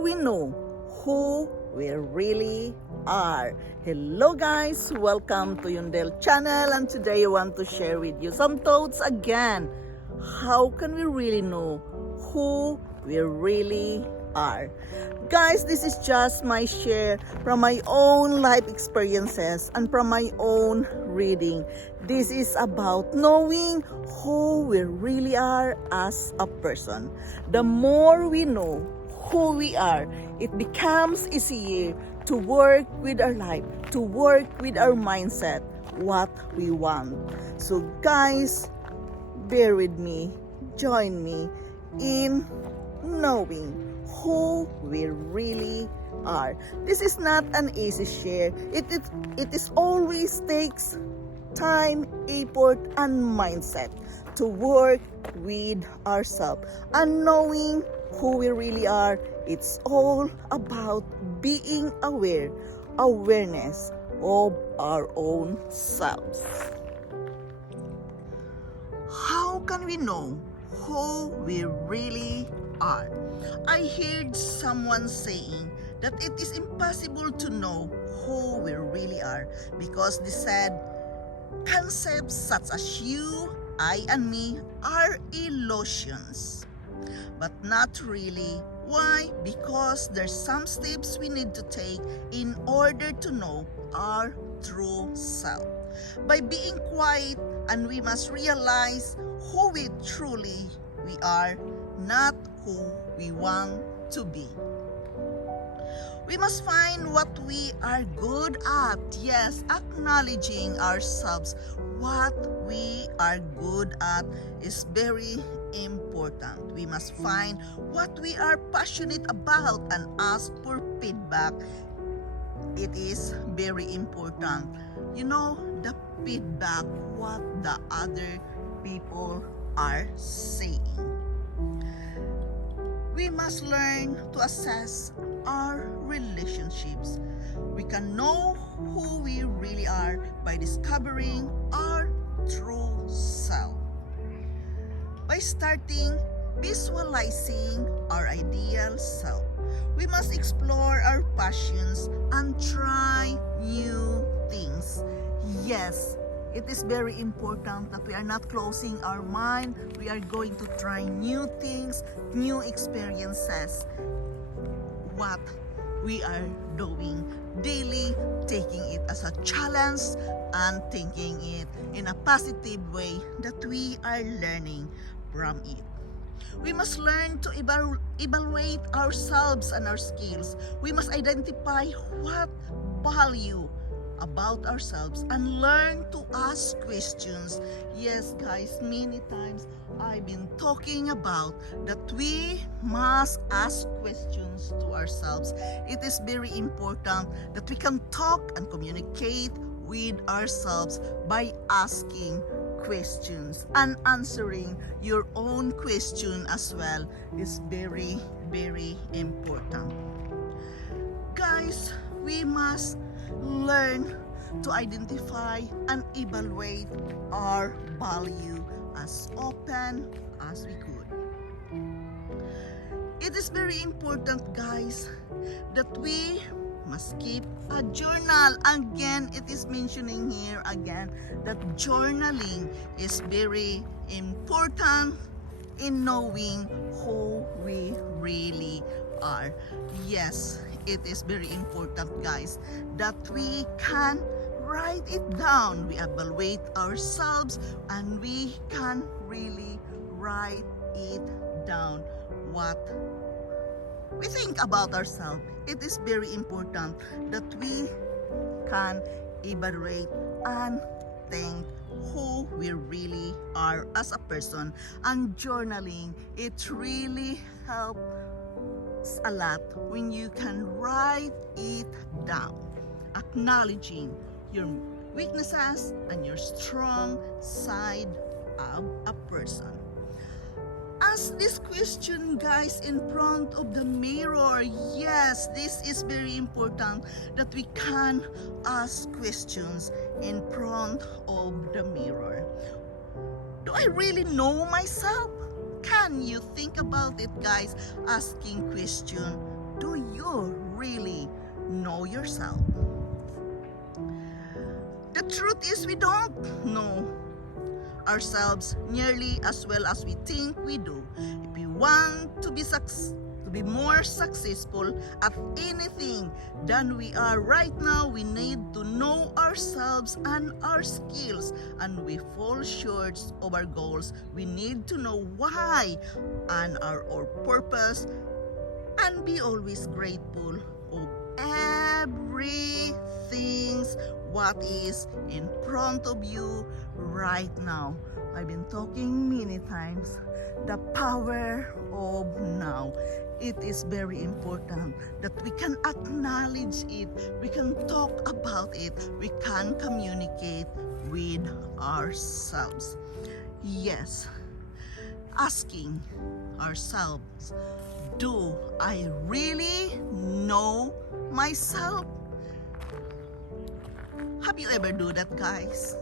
we know who we really are. Hello guys, welcome to Yundel channel, and today I want to share with you some thoughts again. How can we really know who we really are? Guys, this is just my share from my own life experiences and from my own reading. This is about knowing who we really are as a person. The more we know who we are, it becomes easier to work with our life, to work with our mindset, what we want. So guys, bear with me, join me in knowing who we really are. This is not an easy share. It is always takes time, effort, and mindset to work with ourselves. And knowing who we really are, it's all about being awareness of our own selves. How can we know who we really are? I heard someone saying that it is impossible to know who we really are because they said concepts such as you, I, and me are illusions. But not really. Why? Because there's some steps we need to take in order to know our true self. By being quiet, and we must realize who we truly we are, not who we want to be. We must find what we are good at. Yes, acknowledging ourselves. What we are good at is very important. We must find what we are passionate about and ask for feedback. It is very important. You know, the feedback, what the other people are saying. We must learn to assess our relationships. We can know who we really are by discovering our true self. By starting visualizing our ideal self, we must explore our passions and try new things. Yes, it is very important that we are not closing our mind. We are going to try new things, new experiences. What we are doing daily, taking it as a challenge and thinking it in a positive way that we are learning from it. We must learn to evaluate ourselves and our skills. We must identify what value about ourselves and learn to ask questions. Yes, guys, many times I've been talking about that we must ask questions to ourselves. It is very important that we can talk and communicate with ourselves by asking questions, and answering your own question as well is very, very important. Guys, we must learn to identify and evaluate our value as often as we could. It is very important, guys, that we must keep a journal. Again, it is mentioning here again that journaling is very important in knowing who we really are. Yes, it is very important, guys, that we can write it down. We evaluate ourselves and we can really write it down what we think about ourselves. It is very important that we can evaluate and think who we really are as a person. And journaling, it really helps a lot when you can write it down, acknowledging your weaknesses and your strong side of a person. Ask this question, guys, in front of the mirror. Yes, this is very important that we can ask questions in front of the mirror. Do I really know myself? Can you think about it, guys? Asking question do you really know yourself? The truth is we don't know ourselves nearly as well as we think we do. If we want to be more successful at anything than we are right now, we need to know ourselves and our skills, and we fall short of our goals. We need to know why and our purpose, and be always grateful of everything what is in front of you right now. I've been talking many times, the power of now. It is very important that we can acknowledge it, we can talk about it, we can communicate with ourselves. Yes, asking ourselves, do I really know myself? Have you ever do that, guys?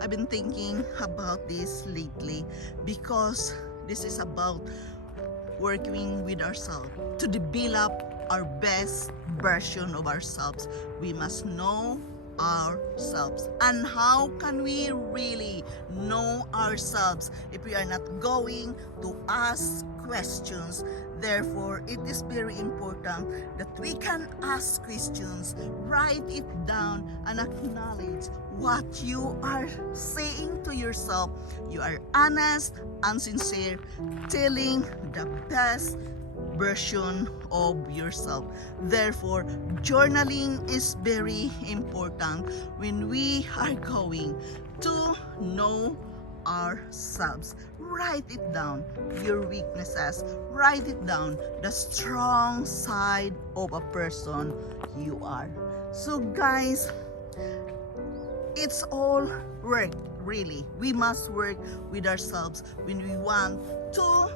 I've been thinking about this lately because this is about working with ourselves to develop our best version of ourselves. We must know ourselves. And how can we really know ourselves if we are not going to ask questions? Therefore, it is very important that we can ask questions, write it down, and acknowledge what you are saying to yourself. You are honest and sincere, telling the best version of yourself. Therefore, journaling is very important when we are going to know ourselves. Write it down, your weaknesses. Write it down, the strong side of a person you are. So guys, it's all work, really. We must work with ourselves when we want to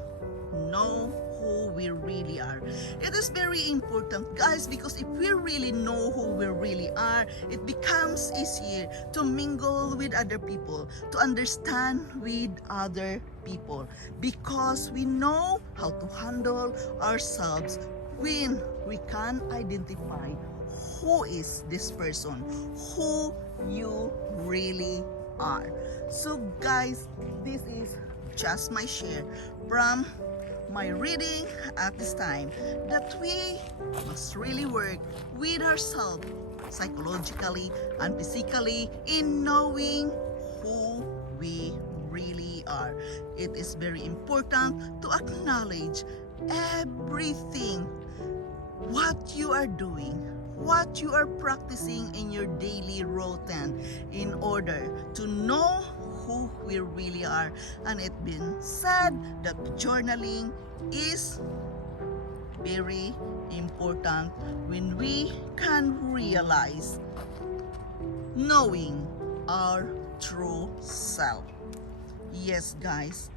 know who we really are. It is very important, guys, because if we really know who we really are, it becomes easier to mingle with other people, to understand with other people, because we know how to handle ourselves when we can identify who is this person, who you really are. So guys, this is just my share from my reading at this time, that we must really work with ourselves psychologically and physically in knowing who we really are. It is very important to acknowledge everything, what you are doing, what you are practicing in your daily routine, in order to know who we really are. And it's been said that journaling is very important when we can realize knowing our true self. Yes, guys,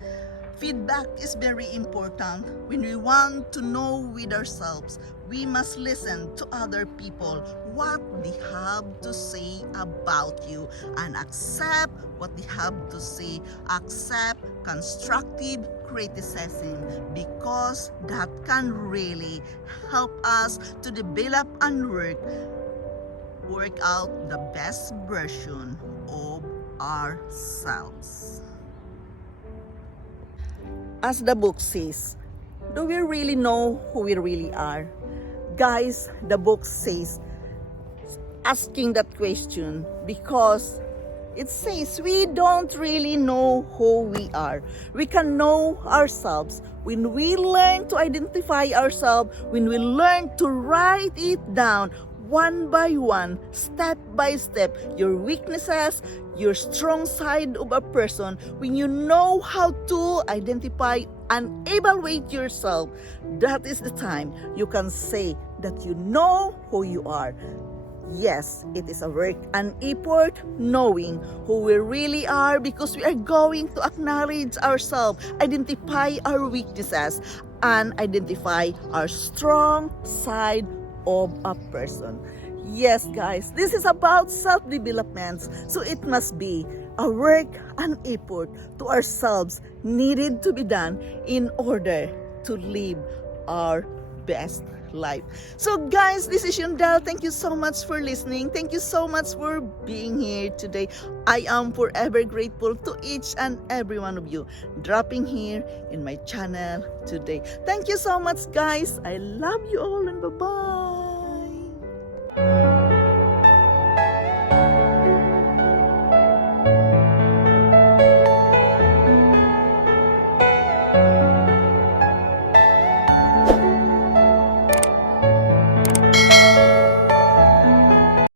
feedback is very important when we want to know with ourselves. We must listen to other people, what they have to say about you, and accept what they have to say. Accept constructive criticism, because that can really help us to develop and work out the best version of ourselves. As the book says, do we really know who we really are? Guys, the book says asking that question because it says we don't really know who we are. We can know ourselves when we learn to identify ourselves, when we learn to write it down one by one, step by step, your weaknesses, your strong side of a person. When you know how to identify and evaluate yourself, that is the time you can say that you know who you are. Yes, it is a work and effort knowing who we really are, because we are going to acknowledge ourselves, identify our weaknesses, and identify our strong side of a person. Yes, guys, this is about self-development, so it must be a work and effort to ourselves needed to be done in order to live our best life. So guys, this is Yundal. Thank you so much for listening. Thank you so much for being here today. I am forever grateful to each and every one of you dropping here in my channel today. Thank you so much guys. I love you all and bye-bye.